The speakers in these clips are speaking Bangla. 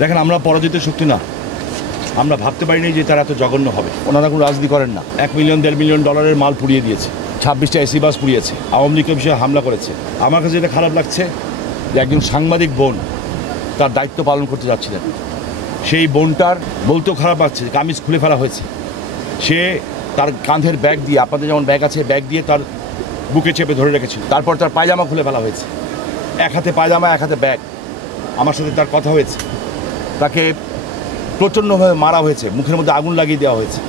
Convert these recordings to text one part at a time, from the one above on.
দেখেন, আমরা পরাজিত শক্তি না। আমরা ভাবতে পারিনি যে তারা এত জঘন্য হবে। ওনারা কোনো রাজনীতি করেন না। $1 মিলিয়ন $1.5 মিলিয়ন মাল পুড়িয়ে দিয়েছে, 26টা এসি বাস পুড়িয়েছে, আওয়ামী লীগের বিষয়ে হামলা করেছে। আমার কাছে যেটা খারাপ লাগছে যে একজন সাংবাদিক বোন তার দায়িত্ব পালন করতে যাচ্ছিলেন, সেই বোনটার বলতেও খারাপ লাগছে, কামিজ খুলে ফেলা হয়েছে। সে তার কাঁধের ব্যাগ দিয়ে, আপনাদের যেমন ব্যাগ আছে, ব্যাগ দিয়ে তার বুকে চেপে ধরে রেখেছিল। তারপর তার পায়জামা খুলে ফেলা হয়েছে, এক হাতে পায়জামা এক হাতে ব্যাগ। আমার সাথে তার কথা হয়েছে। তাকে প্রচণ্ডভাবে মারা হয়েছে, মুখের মধ্যে আগুন লাগিয়ে দেওয়া হয়েছে।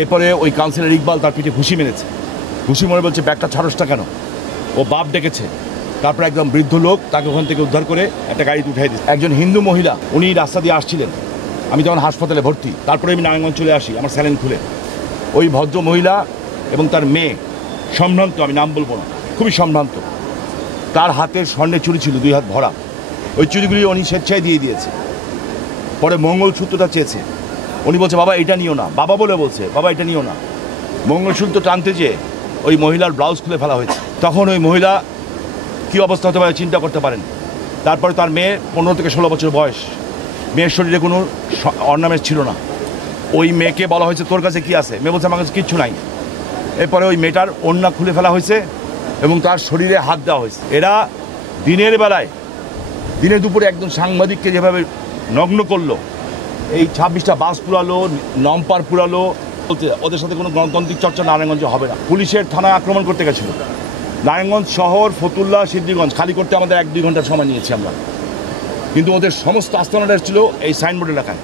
এরপরে ওই কাউন্সিলর ইকবাল তার পিঠে ঘুষি মেরেছে। ঘুষি মনে বলছে ব্যাগটা ছাড়সটা কেন, ও বাপ ডেকেছে। তারপর একদম বৃদ্ধ লোক তাকে ওখান থেকে উদ্ধার করে একটা গাড়িতে উঠাই দিয়েছে। একজন হিন্দু মহিলা, উনি রাস্তা দিয়ে আসছিলেন, আমি তখন হাসপাতালে ভর্তি। তারপরে আমি নারায়ণগঞ্জ চলে আসি আমার স্যালেন খুলে। ওই ভদ্র মহিলা এবং তার মেয়ে সম্ভ্রান্ত, আমি নাম বলবো না, খুবই সম্ভ্রান্ত। তার হাতের স্বর্ণের চুড়ি ছিল 2 হাত ভরা। ওই চুড়িগুলি উনি স্বেচ্ছায় দিয়ে দিয়েছে। পরে মঙ্গলসূত্রটা চেয়েছে, উনি বলছে বাবা এটা নিও না, বাবা বলে বলছে বাবা এটা নিও না। মঙ্গলসূত্র টানতে যেয়ে ওই মহিলার ব্লাউজ খুলে ফেলা হয়েছে। তখন ওই মহিলা কী অবস্থা হতে পারে চিন্তা করতে পারেন। তারপরে তার মেয়ে 15 থেকে 16 বছর বয়স, মেয়ের শরীরে কোনো অর্নামেন্টস ছিল না। ওই মেয়েকে বলা হয়েছে তোর কাছে কী আছে, মেয়ে বলছে আমার কাছে কিচ্ছু নাই। এরপরে ওই মেয়েটার ওড়না খুলে ফেলা হয়েছে এবং তার শরীরে হাত দেওয়া হয়েছে। এরা দিনের বেলায়, দিনে দুপুরে একজন সাংবাদিককে যেভাবে নগ্ন করলো, এই 26টা বাস পুরালো, নম্পার পুরালো, ওদের সাথে কোনো গণতান্ত্রিক চর্চা নারায়ণগঞ্জে হবে না। পুলিশের থানায় আক্রমণ করতে গেছিল। নারায়ণগঞ্জ শহর, ফতুল্লা, সিদ্ধিরগঞ্জ খালি করতে আমাদের 1-2 ঘন্টার সময় নিয়েছি আমরা। কিন্তু ওদের সমস্ত আস্তানাটা ছিল এই সাইনবোর্ড এলাকায়।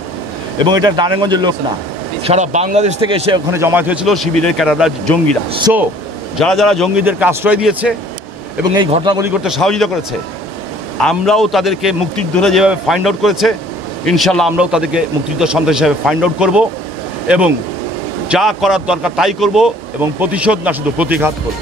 এবং এটা নারায়ণগঞ্জের লোক না, সারা বাংলাদেশ থেকে এসে ওখানে জমায়েত হয়েছিল শিবিরের ক্যাডাররা, জঙ্গিরা। সো যারা যারা জঙ্গিদেরকে আশ্রয় দিয়েছে এবং এই ঘটনাগুলি করতে সহযোগিতা করেছে, আমরাও তাদেরকে মুক্তিযোদ্ধা যেভাবে ফাইন্ড আউট করেছে, ইনশাল্লাহ আমরাও তাদেরকে মুক্তিযুদ্ধ সন্ত্রাসী হিসাবে ফাইন্ড আউট করবো এবং যা করার দরকার তাই করব এবং প্রতিশোধ না শুধু প্রতিঘাত করব।